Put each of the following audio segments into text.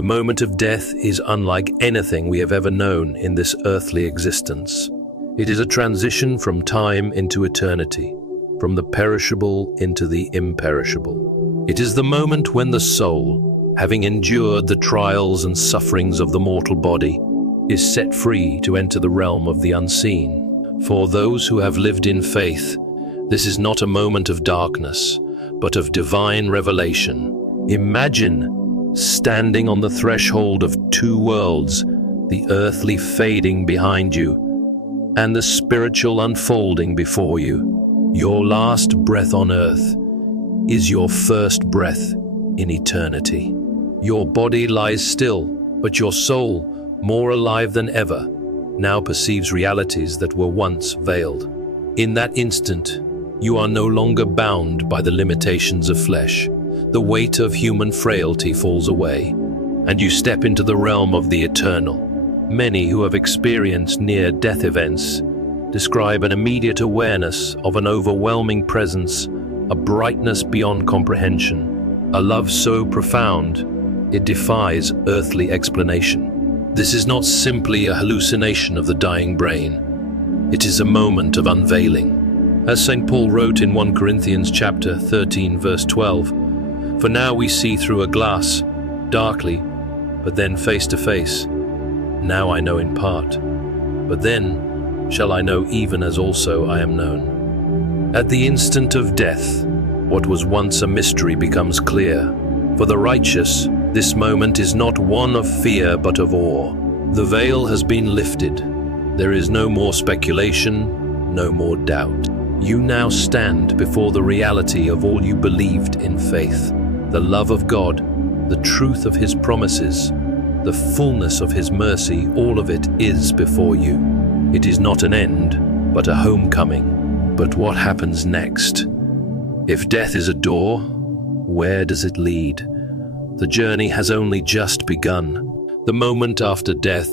The moment of death is unlike anything we have ever known in this earthly existence. It is a transition from time into eternity, from the perishable into the imperishable. It is the moment when the soul, having endured the trials and sufferings of the mortal body, is set free to enter the realm of the unseen. For those who have lived in faith, this is not a moment of darkness, but of divine revelation. Imagine standing on the threshold of two worlds, the earthly fading behind you, and the spiritual unfolding before you. Your last breath on earth is your first breath in eternity. Your body lies still, but your soul, more alive than ever, now perceives realities that were once veiled. In that instant, you are no longer bound by the limitations of flesh. The weight of human frailty falls away, and you step into the realm of the eternal. Many who have experienced near-death events describe an immediate awareness of an overwhelming presence, a brightness beyond comprehension, a love so profound it defies earthly explanation. This is not simply a hallucination of the dying brain. It is a moment of unveiling. As St. Paul wrote in 1 Corinthians chapter 13, verse 12, "For now we see through a glass, darkly, but then face to face. Now I know in part, but then shall I know even as also I am known." At the instant of death, what was once a mystery becomes clear. For the righteous, this moment is not one of fear but of awe. The veil has been lifted. There is no more speculation, no more doubt. You now stand before the reality of all you believed in faith. The love of God, the truth of His promises, the fullness of His mercy, all of it is before you. It is not an end, but a homecoming. But what happens next? If death is a door, where does it lead? The journey has only just begun. The moment after death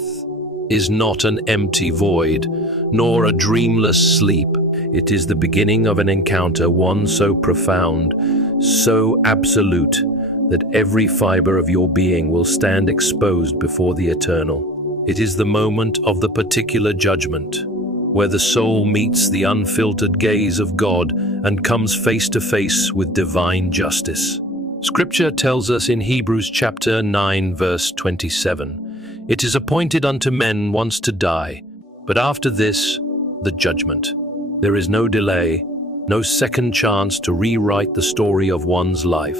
is not an empty void, nor a dreamless sleep. It is the beginning of an encounter, one so profound, so absolute, that every fiber of your being will stand exposed before the eternal. It is the moment of the particular judgment, where the soul meets the unfiltered gaze of God and comes face to face with divine justice. Scripture tells us in Hebrews chapter 9, verse 27, "It is appointed unto men once to die, but after this, the judgment. There is no delay, no second chance to rewrite the story of one's life.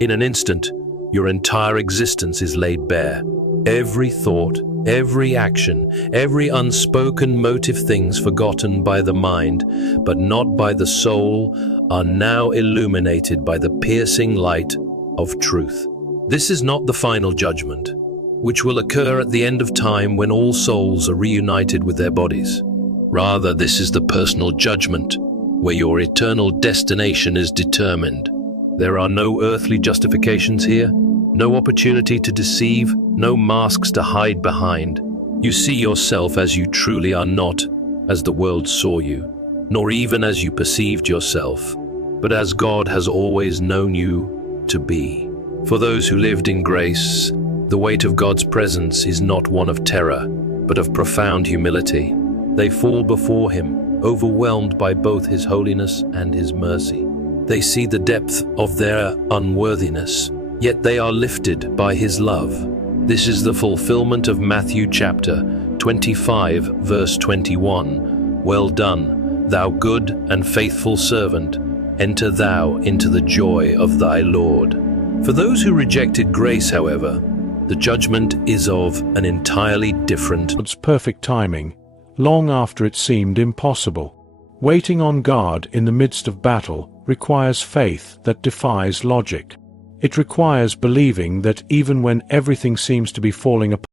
In an instant, your entire existence is laid bare. Every thought, every action, every unspoken motive, things forgotten by the mind, but not by the soul, are now illuminated by the piercing light of truth." This is not the final judgment, which will occur at the end of time when all souls are reunited with their bodies. Rather, this is the personal judgment, where your eternal destination is determined. There are no earthly justifications here, no opportunity to deceive, no masks to hide behind. You see yourself as you truly are, not as the world saw you, nor even as you perceived yourself, but as God has always known you to be. For those who lived in grace, the weight of God's presence is not one of terror, but of profound humility. They fall before Him, overwhelmed by both His holiness and His mercy. They see the depth of their unworthiness, yet they are lifted by His love. This is the fulfillment of Matthew chapter 25, verse 21. "Well done, thou good and faithful servant. Enter thou into the joy of thy Lord." For those who rejected grace, however, the judgment is of an entirely different. God's perfect timing, long after it seemed impossible. Waiting on God in the midst of battle requires faith that defies logic. It requires believing that even when everything seems to be falling apart,